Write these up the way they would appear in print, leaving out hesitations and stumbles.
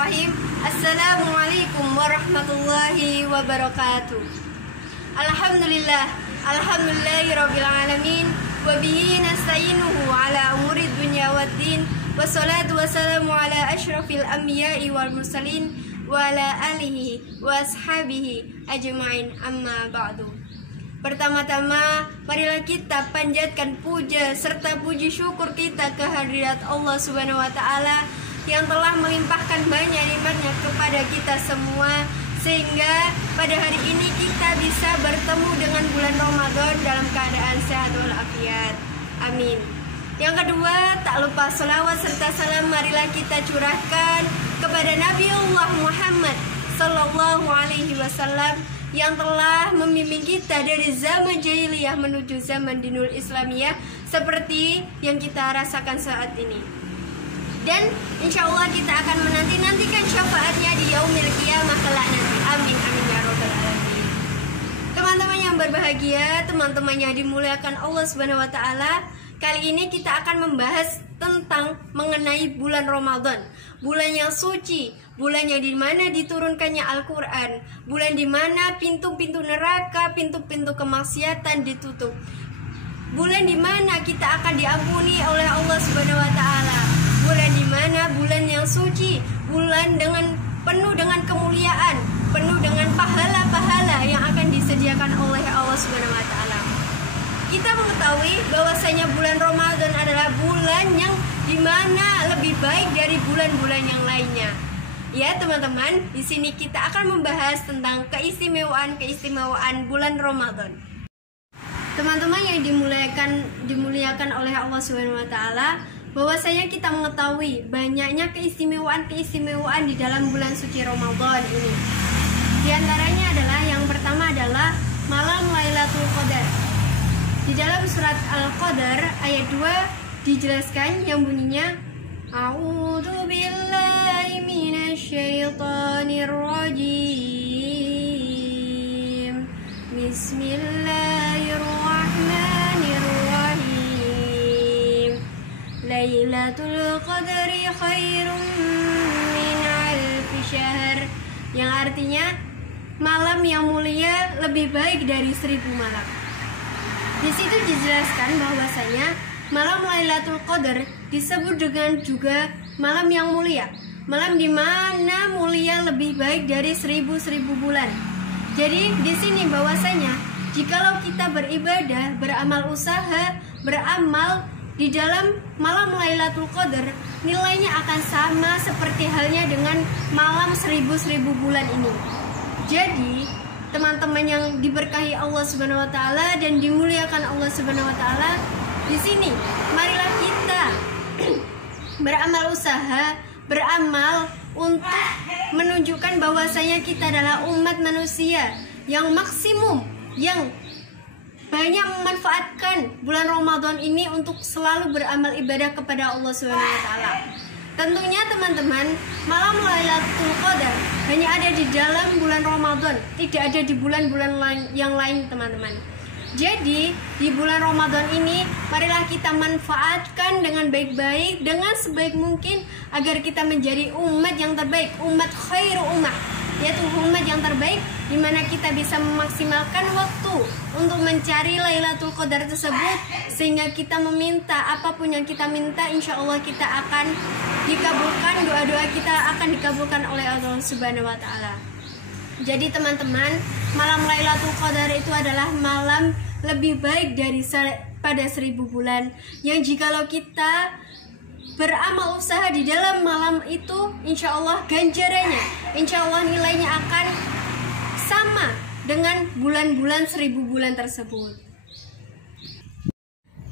Bismillahirrahmanirrahim. Assalamualaikum warahmatullahi wabarakatuh. Alhamdulillah, alhamdulillahirabbil alamin, wa bihi nasta'inuhu ala umuri dunya waddin, wassalatu wassalamu ala asyrafil anbiya'i wal mursalin wa ala alihi wa ashabihi ajma'in, amma ba'du. Pertama-tama, marilah kita panjatkan puja serta puji syukur kita kehadirat Allah Subhanahu wa Ta'ala yang telah melimpahkan banyak nikmatnya kepada kita semua, sehingga pada hari ini kita bisa bertemu dengan bulan Ramadan dalam keadaan sehat walafiat. Amin. Yang kedua, tak lupa selawat serta salam marilah kita curahkan kepada Nabiullah Muhammad Sallallahu Alaihi Wasallam yang telah membimbing kita dari zaman jahiliyah menuju zaman dinul Islamiyah seperti yang kita rasakan saat ini. Dan insya Allah kita akan menantikan syafaatnya di yaumil qiyamah kelak nanti. Amin amin ya robbal alamin. Teman-teman yang berbahagia, teman-teman yang dimuliakan Allah Subhanahu wa Ta'ala, kali ini kita akan membahas tentang mengenai bulan Ramadan, bulan yang suci, bulan yang dimana diturunkannya Al-Quran, bulan dimana pintu-pintu neraka, pintu-pintu kemaksiatan ditutup, bulan dimana kita akan diampuni oleh Allah Subhanahu wa Ta'ala, bulan dimana bulan yang suci, bulan dengan penuh dengan kemuliaan, penuh dengan pahala-pahala yang akan disediakan oleh Allah Subhanahu wa Ta'ala. Kita mengetahui bahwasanya bulan Ramadan adalah bulan yang dimana lebih baik dari bulan-bulan yang lainnya. Ya teman-teman, di sini kita akan membahas tentang keistimewaan bulan Ramadan. Teman-teman yang dimuliakan oleh Allah Subhanahu wa Ta'ala, bahwasanya kita mengetahui banyaknya keistimewaan di dalam bulan suci Ramadan ini. Di antaranya adalah yang pertama adalah malam Lailatul Qadar. Di dalam surat Al-Qadar ayat 2 dijelaskan yang bunyinya A'udzu billahi minasyaitonir rajim. Bismillahirrahmanirrahim. Lailatul Qadri khairum min alfi syahr, yang artinya malam yang mulia lebih baik dari 1000 malam. Di situ dijelaskan bahwasanya malam Lailatul Qadar disebut dengan juga malam yang mulia, malam di mana mulia lebih baik dari 1000 bulan. Jadi di sini bahwasanya jikalau kita beribadah, beramal usaha, beramal di dalam malam Lailatul Qadar, nilainya akan sama seperti halnya dengan malam 1000 bulan ini. Jadi teman-teman yang diberkahi Allah Subhanahu wa Ta'ala dan dimuliakan Allah Subhanahu wa Ta'ala, di sini marilah kita beramal usaha, beramal untuk menunjukkan bahwasanya kita adalah umat manusia yang maksimum, yang banyak memanfaatkan bulan Ramadan ini untuk selalu beramal ibadah kepada Allah Subhanahu wa Ta'ala. Tentunya teman-teman, malam Lailatul Qadar hanya ada di dalam bulan Ramadan, tidak ada di bulan-bulan yang lain teman-teman. Jadi di bulan Ramadan ini marilah kita manfaatkan dengan baik-baik, dengan sebaik mungkin agar kita menjadi umat yang terbaik, umat khairu ummah, yaitu umat yang terbaik, di mana kita bisa memaksimalkan waktu untuk mencari Lailatul Qadar tersebut, sehingga kita meminta apapun yang kita minta, insya Allah kita akan dikabulkan, doa-doa kita akan dikabulkan oleh Allah Subhanahu wa Ta'ala. Jadi teman-teman, malam Lailatul Qadar itu adalah malam lebih baik pada 1000 bulan, yang jikalau kita beramal usaha di dalam malam itu, insya Allah ganjarannya, insya Allah nilainya akan sama dengan bulan-bulan 1000 bulan tersebut.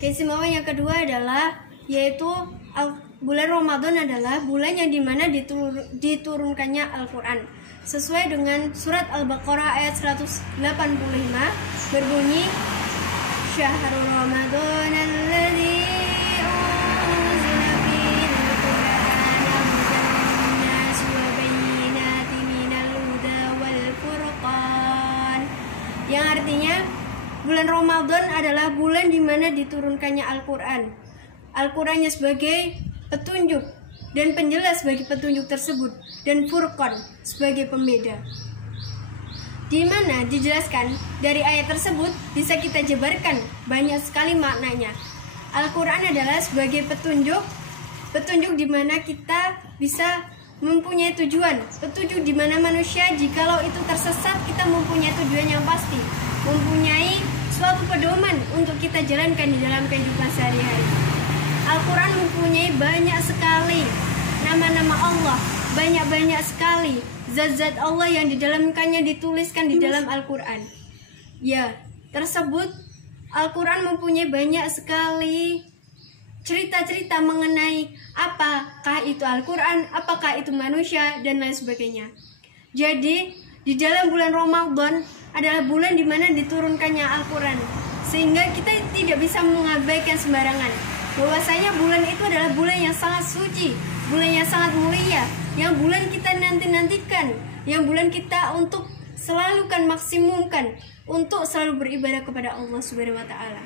Keistimewaan yang kedua adalah yaitu bulan Ramadan adalah bulan yang dimana diturunkannya Al-Quran. Sesuai dengan surat Al-Baqarah ayat 185 berbunyi Syahrul Ramadan alladzi unzila fihi al-Qur'an hudan linnas wa bayyinatin minal huda wal furqan, yang artinya bulan Ramadan adalah bulan di mana diturunkannya Al-Quran. Al-Qurannya sebagai petunjuk dan penjelas bagi petunjuk tersebut, dan Furqan sebagai pembeda. Di mana dijelaskan dari ayat tersebut bisa kita jabarkan banyak sekali maknanya. Al-Quran adalah sebagai petunjuk di mana kita bisa mempunyai tujuan, petunjuk di mana manusia jikalau itu tersesat kita mempunyai tujuan yang pasti, mempunyai suatu pedoman untuk kita jalankan di dalam kehidupan sehari-hari. Al-Quran mempunyai banyak sekali nama-nama Allah, banyak sekali zat-zat Allah yang didalamkannya dituliskan di dalam Al-Quran. Ya, tersebut Al-Quran mempunyai banyak sekali cerita-cerita mengenai apakah itu Al-Quran, apakah itu manusia, dan lain sebagainya. Jadi, di dalam bulan Ramadan adalah bulan di mana diturunkannya Al-Quran, sehingga kita tidak bisa mengabaikan sembarangan bahwasanya bulan itu adalah bulan yang sangat suci, bulan yang sangat mulia, yang bulan kita nanti-nantikan, yang bulan kita untuk selalu maksimumkan untuk selalu beribadah kepada Allah Subhanahu wa taala.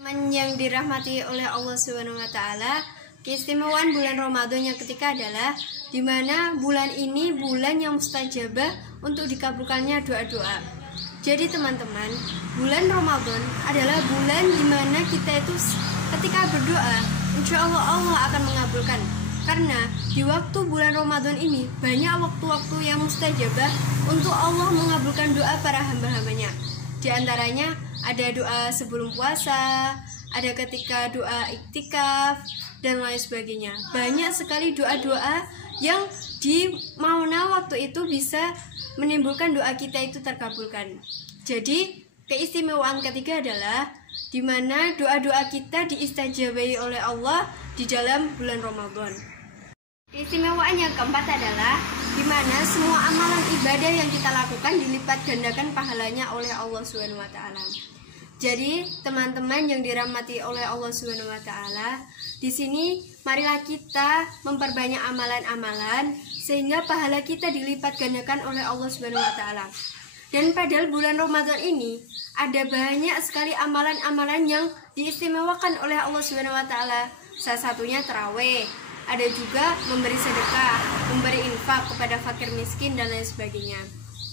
Teman yang dirahmati oleh Allah Subhanahu wa taala, keistimewaan bulan Ramadan yang ketiga adalah di mana bulan ini bulan yang mustajabah untuk dikabulkannya doa-doa. Jadi teman-teman, bulan Ramadan adalah bulan di mana kita itu ketika berdoa, insya Allah akan mengabulkan. Karena di waktu bulan Ramadan ini banyak waktu-waktu yang mustajabah untuk Allah mengabulkan doa para hamba-hambanya. Di antaranya ada doa sebelum puasa, ada ketika doa iktikaf, dan lain sebagainya. Banyak sekali doa-doa yang di mana waktu itu bisa menimbulkan doa kita itu terkabulkan. Jadi keistimewaan ketiga adalah di mana doa-doa kita diistajabai oleh Allah di dalam bulan Ramadan. Keistimewaan yang keempat adalah di mana semua amalan ibadah yang kita lakukan dilipat gandakan pahalanya oleh Allah Subhanahu wa taala. Jadi, teman-teman yang dirahmati oleh Allah Subhanahu wa taala, di sini marilah kita memperbanyak amalan-amalan sehingga pahala kita dilipat gandakan oleh Allah Subhanahu wa taala. Dan pada bulan Ramadan ini ada banyak sekali amalan-amalan yang diistimewakan oleh Allah Subhanahu wa taala. Salah satunya tarawih. Ada juga memberi sedekah, memberi infak kepada fakir miskin dan lain sebagainya.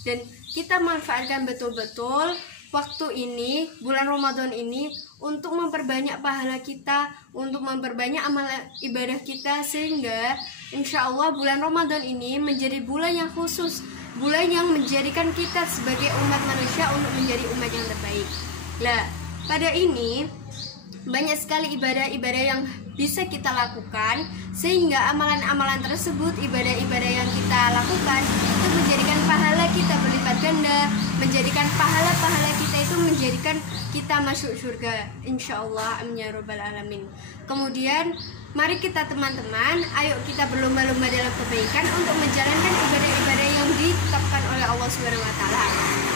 Dan kita manfaatkan betul-betul waktu ini, bulan Ramadan ini, untuk memperbanyak pahala kita, untuk memperbanyak amal ibadah kita, sehingga insya Allah bulan Ramadan ini menjadi bulan yang khusus, bulan yang menjadikan kita sebagai umat manusia untuk menjadi umat yang terbaik. Nah, pada ini banyak sekali ibadah-ibadah yang bisa kita lakukan, sehingga amalan-amalan tersebut, ibadah-ibadah yang kita lakukan itu menjadikan pahala kita berlipat ganda, menjadikan pahala-pahala kita itu menjadikan kita masuk surga, insya Allah, amin ya rabbal alamin. Kemudian mari kita teman-teman, ayo kita berlomba-lomba dalam kebaikan untuk menjalankan ibadah-ibadah yang ditetapkan oleh Allah Subhanahu wa taala,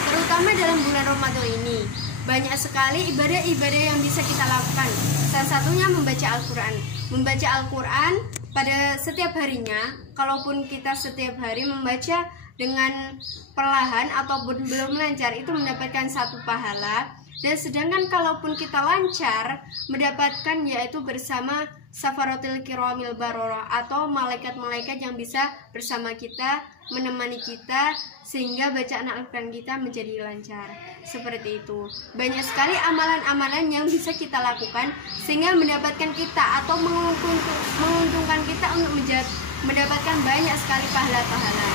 terutama dalam bulan Ramadan ini. Banyak sekali ibadah-ibadah yang bisa kita lakukan. Salah satunya membaca Al-Quran. Membaca Al-Quran pada setiap harinya, kalaupun kita setiap hari membaca dengan perlahan ataupun belum lancar, itu mendapatkan satu pahala. Dan sedangkan kalaupun kita lancar, mendapatkan yaitu bersama Safaratil Kiramil Bararah, atau malaikat-malaikat yang bisa bersama kita, menemani kita, sehingga bacaan Al-Quran kita menjadi lancar. Seperti itu. Banyak sekali amalan-amalan yang bisa kita lakukan sehingga mendapatkan kita atau menguntungkan kita untuk mendapatkan banyak sekali pahala-pahala.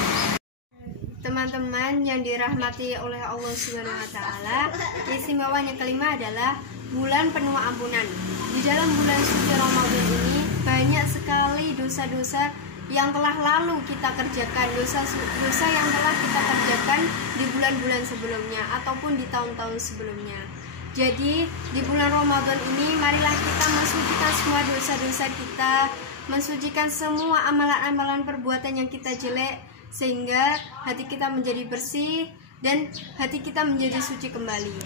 Teman-teman yang dirahmati oleh Allah Subhanahu wa taala, keistimewaan yang kelima adalah bulan penuh ampunan. Di dalam bulan suci Ramadan ini banyak sekali dosa-dosa yang telah lalu kita kerjakan, dosa yang telah kita kerjakan di bulan-bulan sebelumnya ataupun di tahun-tahun sebelumnya. Jadi di bulan Ramadan ini marilah kita mensucikan semua dosa-dosa kita, mensucikan semua amalan-amalan perbuatan yang kita jelek, sehingga hati kita menjadi bersih dan hati kita menjadi suci kembali.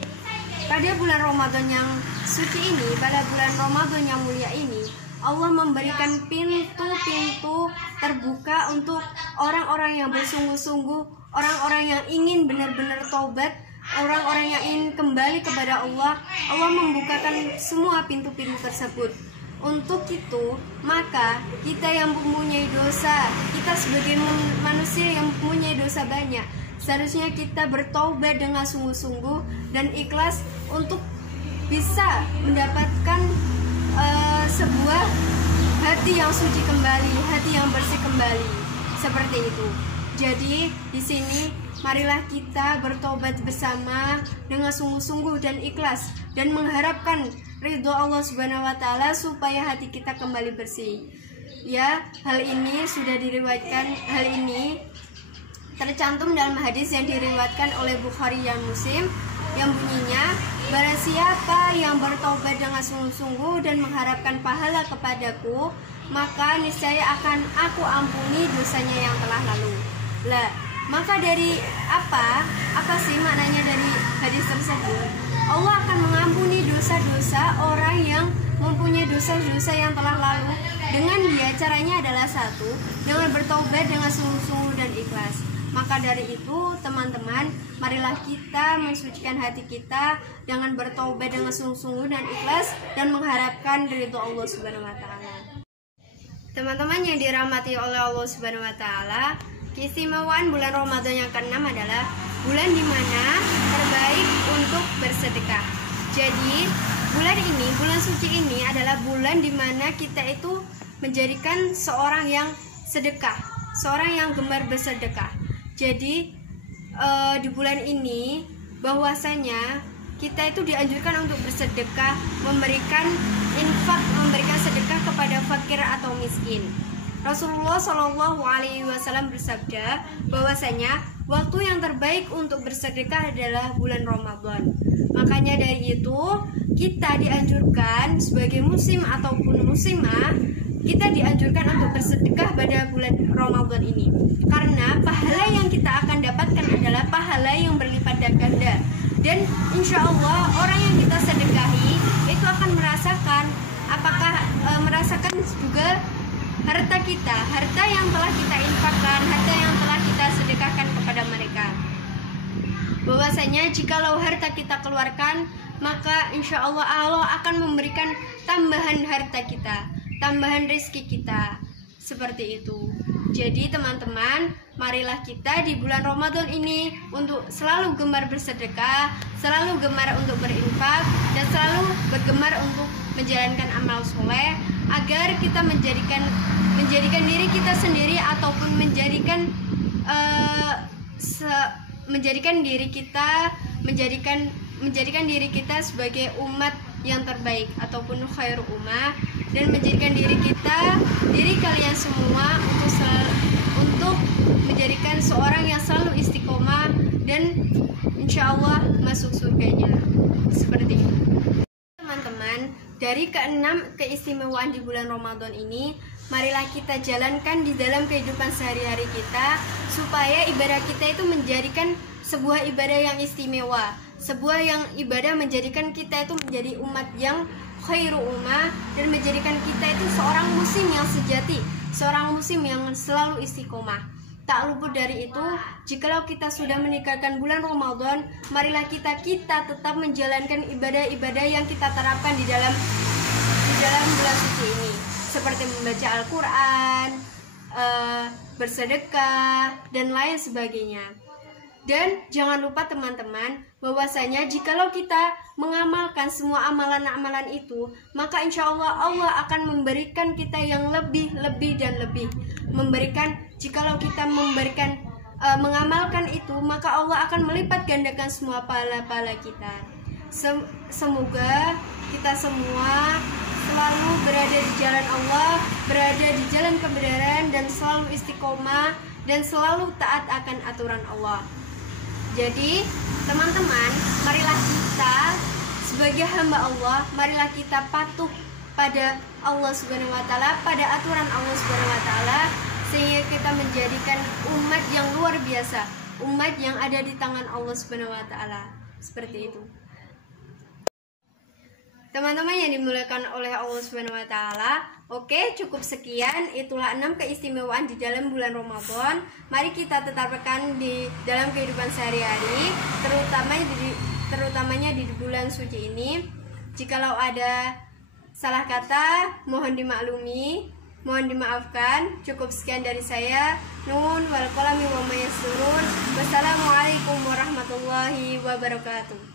Pada bulan Ramadan yang suci ini, pada bulan Ramadan yang mulia ini, Allah memberikan pintu-pintu terbuka untuk orang-orang yang bersungguh-sungguh, orang-orang yang ingin benar-benar taubat, orang-orang yang ingin kembali kepada Allah. Allah membukakan semua pintu-pintu tersebut. Untuk itu, maka kita yang mempunyai dosa, kita sebagai manusia yang mempunyai dosa banyak, seharusnya kita bertaubat dengan sungguh-sungguh dan ikhlas untuk bisa mendapatkan sebuah hati yang suci kembali, hati yang bersih kembali, seperti itu. Jadi di sini marilah kita bertobat bersama dengan sungguh-sungguh dan ikhlas dan mengharapkan ridho Allah Subhanahu wa taala supaya hati kita kembali bersih. Ya, hal ini sudah diriwayatkan, hal ini tercantum dalam hadis yang diriwayatkan oleh Bukhari dan Muslim yang bunyinya, barang siapa yang bertobat dengan sungguh-sungguh dan mengharapkan pahala kepadaku, maka niscaya akan aku ampuni dosanya yang telah lalu. Lah, maka dari apa sih maknanya dari hadis tersebut? Allah akan mengampuni dosa-dosa orang yang mempunyai dosa-dosa yang telah lalu dengan dia. Caranya adalah satu, dengan bertobat dengan sungguh-sungguh dan ikhlas. Maka dari itu teman-teman, marilah kita mensucikan hati kita dengan bertobat dengan sungguh-sungguh dan ikhlas dan mengharapkan ridho Allah Subhanahu wa taala. Teman-teman yang dirahmati oleh Allah Subhanahu wa taala, keistimewaan bulan Ramadan yang ke-6 adalah bulan dimana terbaik untuk bersedekah. Jadi bulan ini, bulan suci ini adalah bulan dimana kita itu menjadikan seorang yang sedekah, seorang yang gemar bersedekah. Jadi di bulan ini bahwasanya kita itu dianjurkan untuk bersedekah, memberikan infak, memberikan sedekah kepada fakir atau miskin. Rasulullah Shallallahu Alaihi Wasallam bersabda bahwasanya waktu yang terbaik untuk bersedekah adalah bulan Ramadan. Makanya dari itu kita dianjurkan sebagai muslim ataupun muslimah, kita dianjurkan untuk bersedekah pada bulan Ramadan ini. Karena pahala yang kita akan dapatkan adalah pahala yang berlipat ganda. Dan insya Allah orang yang kita sedekahi itu akan merasakan, merasakan juga harta kita, harta yang telah kita infakkan, harta yang telah kita sedekahkan kepada mereka. Bahwasanya jikalau harta kita keluarkan, maka insya Allah Allah akan memberikan tambahan harta kita, tambahan rezeki kita, seperti itu. Jadi teman-teman, marilah kita di bulan Ramadan ini untuk selalu gemar bersedekah, selalu gemar untuk berinfak, dan selalu bergemar untuk menjalankan amal soleh, agar kita menjadikan diri kita sendiri ataupun menjadikan diri kita sebagai umat yang terbaik ataupun khairu ummah, dan menjadikan diri kalian semua untuk menjadikan seorang yang selalu istiqomah dan insya Allah masuk surganya, seperti itu. Teman-teman, dari ke-6 keistimewaan di bulan Ramadan ini, marilah kita jalankan di dalam kehidupan sehari-hari kita supaya ibadah kita itu menjadikan sebuah ibadah yang istimewa, sebuah yang ibadah menjadikan kita itu menjadi umat yang khairu ummah, dan menjadikan kita itu seorang muslim yang sejati, seorang muslim yang selalu istiqomah. Tak luput dari itu, jikalau kita sudah meninggalkan bulan Ramadan, marilah kita tetap menjalankan ibadah-ibadah yang kita terapkan di dalam bulan suci ini, seperti membaca Al-Quran, bersedekah, dan lain sebagainya. Dan jangan lupa teman-teman, bahwasanya jikalau kita mengamalkan semua amalan-amalan itu, maka insya Allah Allah akan memberikan kita yang lebih dan lebih. Jikalau kita mengamalkan itu, maka Allah akan melipat gandakan semua pahala-pahala kita. Semoga kita semua selalu berada di jalan Allah, berada di jalan kebenaran, dan selalu istiqomah dan selalu taat akan aturan Allah. Jadi teman-teman, marilah kita sebagai hamba Allah, marilah kita patuh pada Allah Subhanahu wa taala, pada aturan Allah Subhanahu wa taala, sehingga kita menjadikan umat yang luar biasa, umat yang ada di tangan Allah Subhanahu wa taala. Seperti itu. Teman-teman yang dimuliakan oleh Allah Subhanahu wa taala, oke, cukup sekian. Itulah 6 keistimewaan di dalam bulan Ramadan. Mari kita tetapkan di dalam kehidupan sehari-hari, terutamanya di bulan suci ini. Jikalau ada Salah kata mohon dimaklumi, mohon dimaafkan. Cukup sekian dari saya. Nun wal qalami wa ma yasturun. Wassalamualaikum warahmatullahi wabarakatuh.